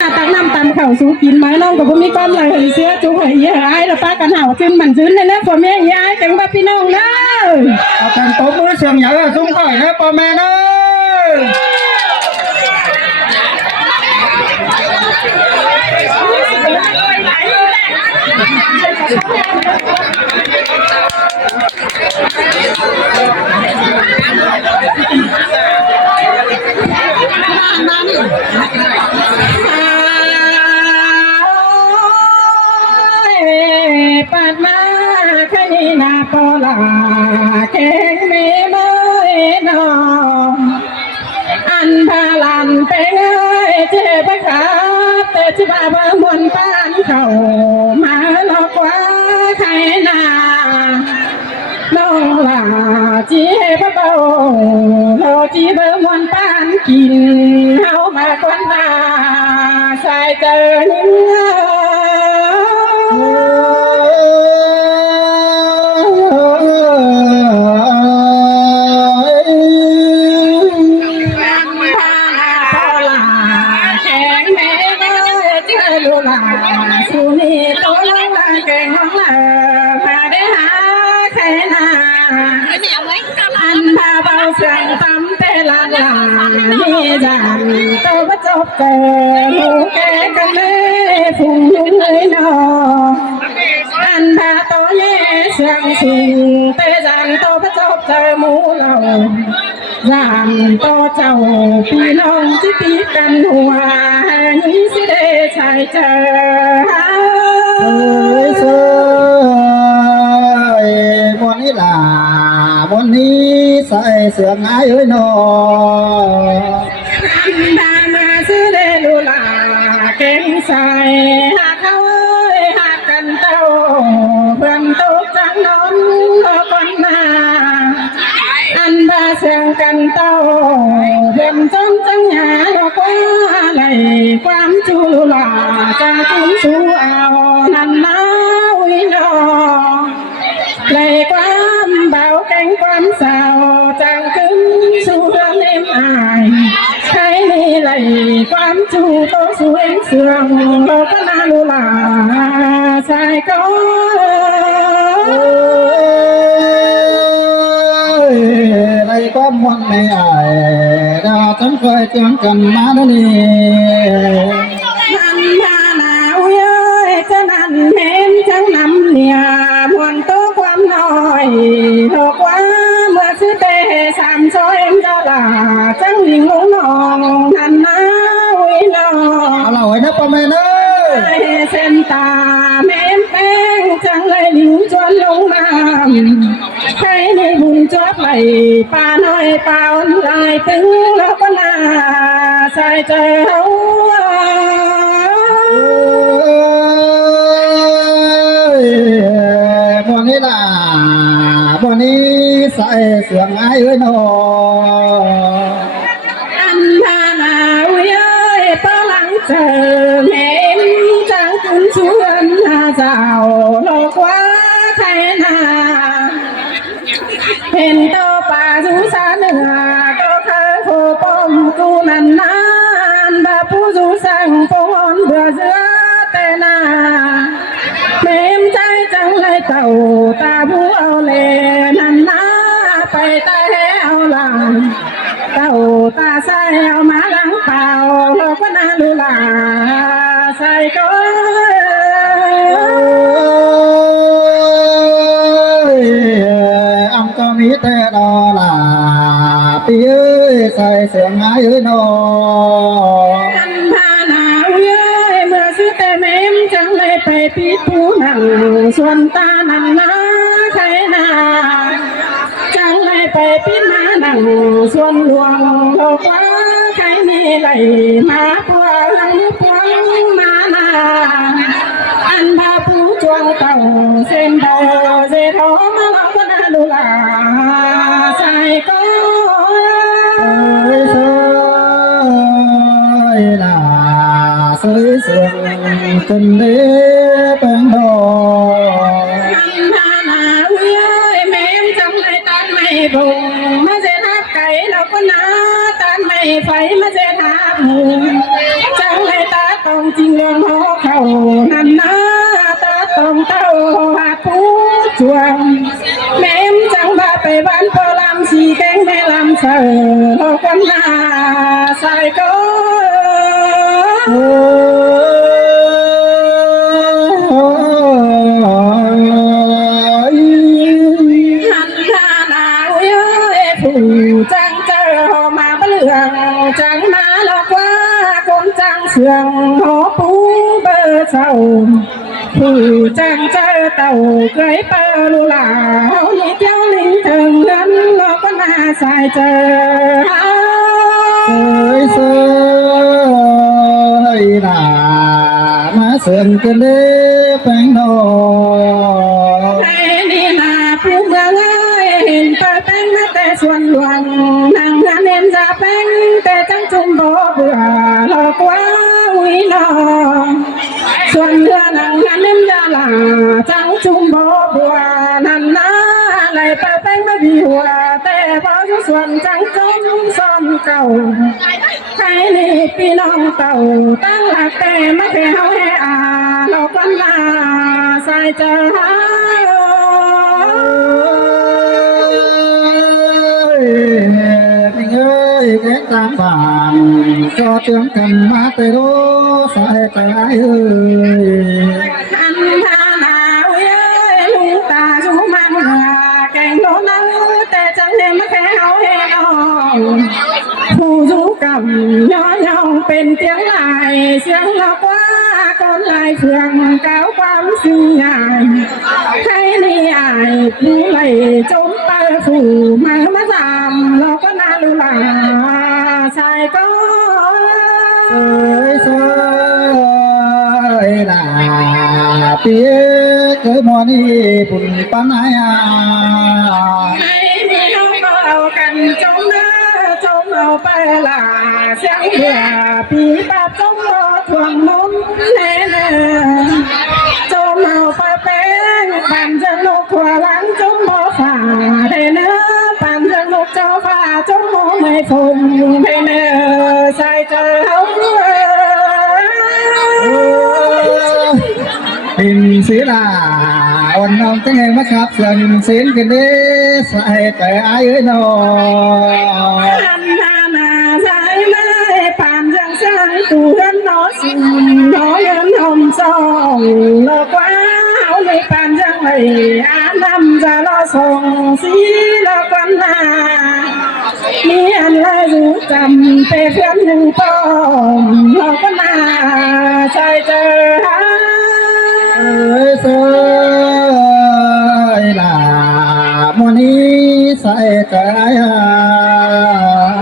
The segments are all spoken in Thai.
ตักน้ำตำเข่าสู้กินไม้น้องกับพ่อมีก้อนเลยเสื้อจุ๊บเหยไอ้ละป้ากันเห่าจึงมันชื้นเลยนะพ่อแม่ยายจังบ้าพี่น้องนะเอากันโต๊ะมือเสียงใหญ่ซุ้มก่อยนะพ่อแม่นะปาดมาแค่นี้นาปอลาแข่งเมย์เมย์นองอันพาลันเป็นเอ้ยเจ็บขาแต่ที่บ้าเบิ่งบนบ้านเขามาหลอกว่าใครนาน้องลาจีเบาโลจีเบิ่งบนบ้านกินเฮามากวนมาใส่เจอเนื้สุนีโตลังเก่งของเรามาได้หาใครนาอันพาเบาเสียงตำเตลังลามีจันโตก็จบเจอหูแก่กันเลยฝุ่งยุ่งเลยนออันพาโตเย่เสียงสูงเตจันโตก็จบเจอหมูเรายามโตเจ้าพี่น้องที่ปีกันหัวนี้สิได้ชายเจอเอ้ยบนนี้ล่ะบนนี้ใส่เสื้อไงเอ้ยนอดามาซื้อได้ลูลาเก่งใส่หากเขาหากกันเต้าเพื่อนตกจังนอนคนมาอันบาเสียงกันเต้าเพื่อนจ้องจังหยาดอกว่าไหลความจูลาจะคุ้มสู้เอานันนาวินอไหลความเบาแก่งความสาวจังขึ้นสู้เรื่องเล่มอายใครนี่ไหลความจูโตสวยเสื่อมโลกนาลูลาใส่ก็ในความมวนไม่อายดาฉันเคยเจียงกันมาแล้วนี่นันทานาอุ้ยจะนันเห็นจังนำเนี่ยมวนโตความน้อยโลกว่าเมื่อซื้อเตะสามซอยเจ้าลาจังลิงลงนองนันนาอุ้ยนอเอาเราไว้นะพ่อแม่เนอะเส้นตาแม่แป้งจังเลยลิงจวนลงน้ำใครในบุญจวบไหลป่าน้อยป่าอ่อนลายตึงแล้วก็นาใส่เจ้าบนนี้ล่ะบนนี้ใส่เสื้อไงเอ้ยนออันทานาอุ้ยเป้าหลังเจอแม่จังคุณชวนเจ้าโลกว่าใครนาเห็นโตป่าสุสานเหนือโตเคยโคปมกูนันนานบาผู้สุสังปงเบื่อเสือแต่นาเมมใจจังเลยเต่าตาผู้เอาเลนันนาไปตาเอาหลังเต่าตาใส่เอามาหลังเปล่าโลกนาลูลาใส่ก็ก็มีแต่ดอลาปีเอ้ยใส่เสื้อไงเอ้ยนออันพานาเอ้ยเมื่อซื้อแต่แม่มจังเลยไปปิดผู้นั่งส่วนตานันนาใครนาจังเลยไปปิดมานั่งส่วนหลวงโลกว่าใครนี่ไหลมาพวงพวงมานาอันพาผู้จวงเต่าเส้นเดาเสทอมาลอกนาลูลาใส่ก็สวยล่ะสวยเสียงจนเด้เป็นดอกอันทานาเอ้ยแม่มจังเลยตันไม่บุงมาเสนาไก่เราก็นาตันไม่ไฟมาเสนาหมูจังเลยตาโต จริงเรื่องหัวเขานั่นนะตาตรงเต้าหาผู้จวงแม่มจังบาไปบ้านพอลำสีแกงแม่ลำเสือคนหน้าใส่ก็ หันหน้าหนาวเย้ยผู้จังเจอมาเปลืองจังมาหลอกว่าคนจังเสืองหอปูเบอร์เศร้าผู้จังเจอเต่าเคยเปิดลูลาเฮานี่เที่ยวลิงถึงเงินเราก็น่าสายเจอเสยหนามาเสื่อมกันเลยแปงนอให้นี่นาผู้เมืองเอ้ยเห็นเปิดแป้งมาแต่ส่วนหลวงนางงานเอ็มจะแป้งแต่จังจุ่มบ่เบื่อหลอกว่าอุ้ยนอส่วนเรือนางงานเอ็มจะหลาจังจุ่มบ่เบื่อนั่นนะไหลเปิดแป้งไม่ดีหัวแต่พอส่วนจังจุ่มซ้อมเก่าใครนี่พี่น้องเต่าตั้งหลักแต่ไม่เคยเฮาให้เราก็นาใส่เจอหาเอ้ยแกงตามบ้านก็เตือนกันมาแต่รู้สายใจเอ้ยอันทานาเว้ยลูกตาชูมันแกงโดนเอาแต่จังเห็นไม่เคยเฮาให้น้องผู้รู้กับย้อนยองเป็นเตียงลายเสียงหลอกว่าคนลายเครื่องเก่าความสิ่งใหญ่ใครนี่อายผู้ไหลจมไปผู้มาตามเราก็น่าลุลาใส่ก็เสยหนาเปียเกิดมัวนี่ปุ่นปันไหนให้มีน้องก็เอากันจมเนื้อจมเอาไปละเสียงเบื่อปีปาจมรอทวงมุนแน่จมเอาไปเป็นปั่นจะลูกขัวหลังจมบ่ฝ่าได้เนื้อปั่นจะลูกเจ้าฝ่าจมโมไม่ฟงให้เนื้อใส่เจอเขาเป็นศีลาอ่อนน้อมจังไงมาครับเสื่อมศีลกันเด้ใส่ใจไอ้เอ้ยน้อหันหน้ามาใส่ไม่ผ่านจังสังตูกันน้อสิ่งน้อยเงินหอมซองเลิกว่าเอาในผ่านจังเลยอาน้ำจะรอส่งสีเลิกวันหน้ามีอันละรู้จำเป็นเพื่อนหนึ่งป้อมเราก็น่าใจเจอเสยหนามัวนี้ใส่ใจ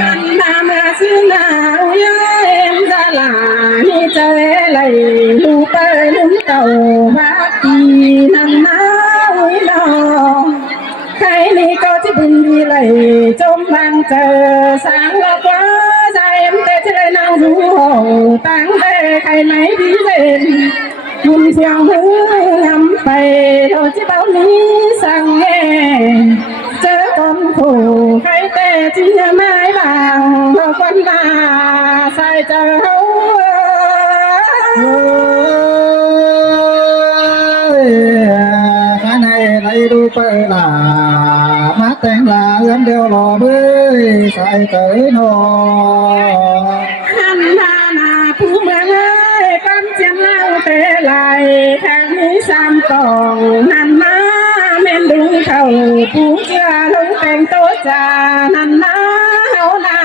อันนามาซื้อหนาวเย้ยจะหลานี่เจอไหลลูกเปิ้ลลุงเต่าว่าปีนั่นมาอุ้ยนอใครนี่ก็จะบุญดีเลยจมบางเจอสางละกว่าใจแต่จะได้นั่งดูตั้งแต่ใครไหนดีเด่นบุญเสียงหื้องำไปโดยที่เบานี้สั่งแง่เจอคนผู้ใครแต่จีไม้บางเราคนมาใส่เจอข้าในดูเปิดลามาแต่งลาเอื้อนเดียวรอเบ้ยใส่เตยนอหันหน้าหน้าผู้เมืองเอ้ยกำเจียงเล่าเตะไหลแข่งนี้สามกองหันมาเม่นดูเขาผู้เชื่อลงแต่งโต๊ะจานันมาเฮานา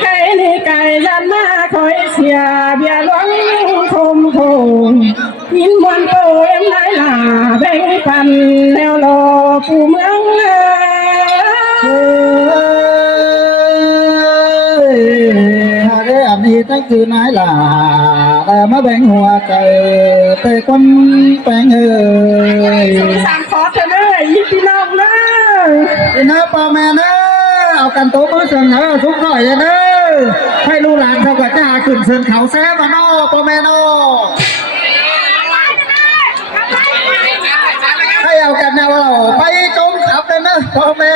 ใครนี่ไก่ยันมาคอยเสียเบียร์หลวงคมคงยินมวนโปเอ็มได้ลาแบ่งปันแนวรอผู้เมืองอันนี้ตั้งคือนายหล่าแต่มาแบ่งหัวใจแต่คนแปลงเอ้ยสามขอเธอเลยยินพี่น้องเลยพี่น้าพ่อแม่เนอะเอากันโต๊ะมือเชิงทุกหน่อยเนอะให้ลูกหลานเขาก็จะหาขึ้นเชิงเขาแซ่บมาโน่พ่อแม่โน่ให้เอากันนะว่าเราไปจมขับเลยนะพ่อแม่